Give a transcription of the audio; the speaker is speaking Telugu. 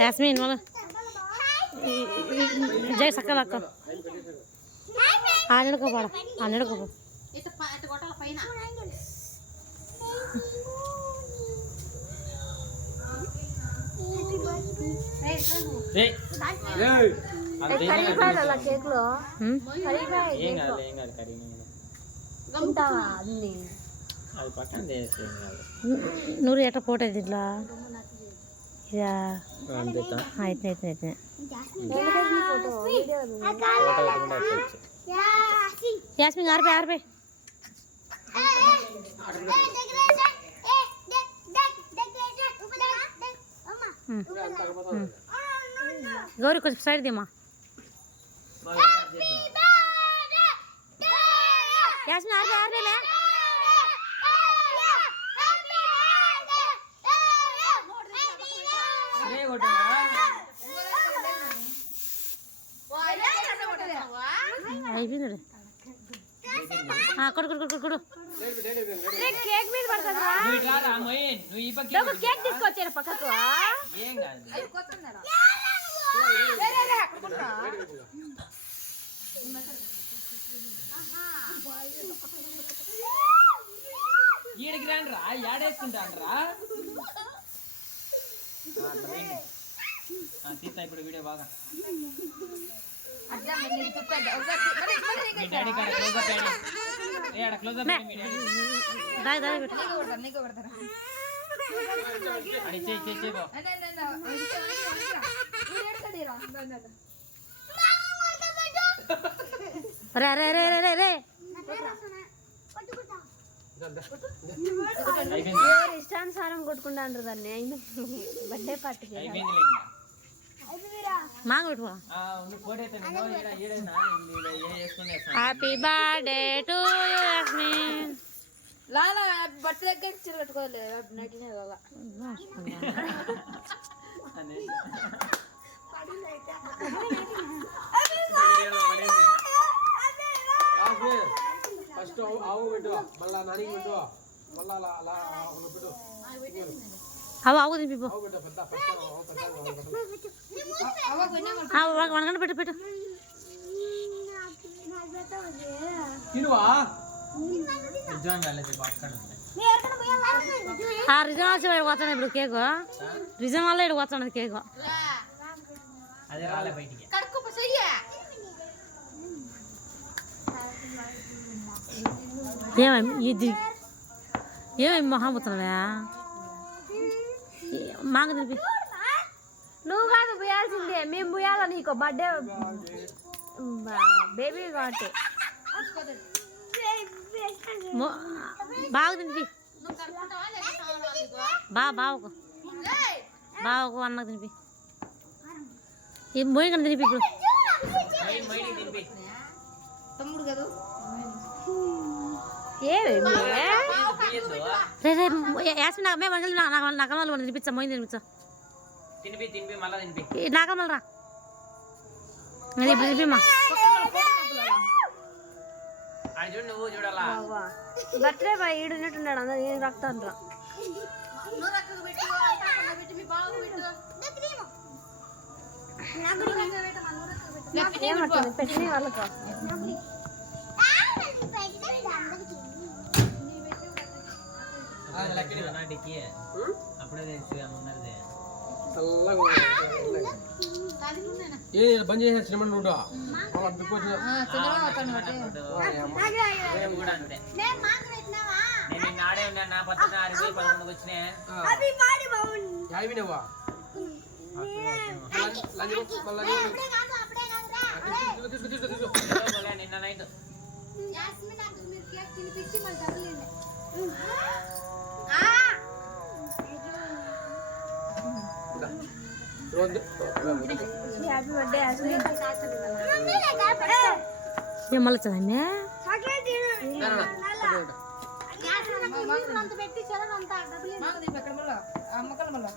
యాస్మిన్ మన జై సక్కల అక్క ఆనడుకో పాడ ఆనడుకో ఇటు ప- ఇటు కేక్లో ఏం కాదు ఏం కాదు తింటావా అన్ని అది పక్కన నూరు ఎట్ట పోటీ దీంట్లో ఇదా. అయితే అయితే అయితే యాస్మిన్ ఆరిపోయి ఆరిపోయి గౌరీ కొంచెం సైడ్ దిమ్మా. యాస్మిన్ ఆరిపోయి ఆరిపోయిలే అయిపోయింది కొడు కొడు కొడు కొడు. కేక్ మీద పడుతుందా? కేక్ తీసుకొచ్చారు పక్కకు. ఏం ఈడికి రాండ్రా ఏడేసుకుంటాండ్రా తీస్తా ఇప్పుడు వీడియో బాగా. మీ డాడీ రే రే రే రే రే రే. అయిపోయింది ఎవరు ఇష్టానుసారం కొట్టుకుంటాండ్రు దాన్ని? అయిన బర్త్డే పార్టీకి happy birthday to Yasmin Lala దగ్గర చీర కట్టుకోవాలి నటినే ఫస్ట్ ఆవు పెట్టు మళ్ళా నడిగి పెట్టు మళ్ళా అలా అలా పెట్టు. అవ ఆవు పెట్టు పెట్టు తినువా ఆ వస్తాను ఇప్పుడు కేకు. రిజన్ వల్ల ఇక్కడ వస్తాను కేకు. అదే రాలే బయటికి. కడుక్కు చెయ్య. ఏమేమి ఇది ఏమేమి మొహమ్మతున్నావా మాంగ తినిపి నువ్వు. కాదు పోయాల్సిందే మేము పోయాలా నీకు? బర్త్డే బేబీ కాబట్టి. బాగా తినిపి. బా బావకు. బావకు అన్నకు తినిపి. ఈ మోయి కన్నా తినిపి ఇప్పుడు. తమ్ముడు కదా. యాస్మి మేము నాకు నకమలు తినిపించా మోయి తినిపించా తినిపి తినిపి మళ్ళా తినిపి. ఈ నకమలు రా అది ఇప్పుడు తినిపిమ్మా. బర్త్డే బాయ్ ఈడున్నట్టున్నాడు అందరు ఏం రక్తాను రా ఏమంటుంది పెట్టిన వాళ్ళకు నాటికి అప్పుడే తెలిసి ఉన్నది చల్లగా ఉంది. ఏ బంద్ చేసిన సినిమా నువ్వు మళ్ళా బిగ్ బాస్ మేము కూడా అంతే నేను నిన్న ఆడే ఉన్నా నా పద్ధతి ఆడిపోయి పదకొండుకి వచ్చినా యావి నువ్వా తీసుకో రోజు హ్యాపీ బర్త్డే ఏం మళ్ళీ చదవమే అంత పెట్టి చదవంతా డబ్బులు అమ్మకల్ మళ్ళీ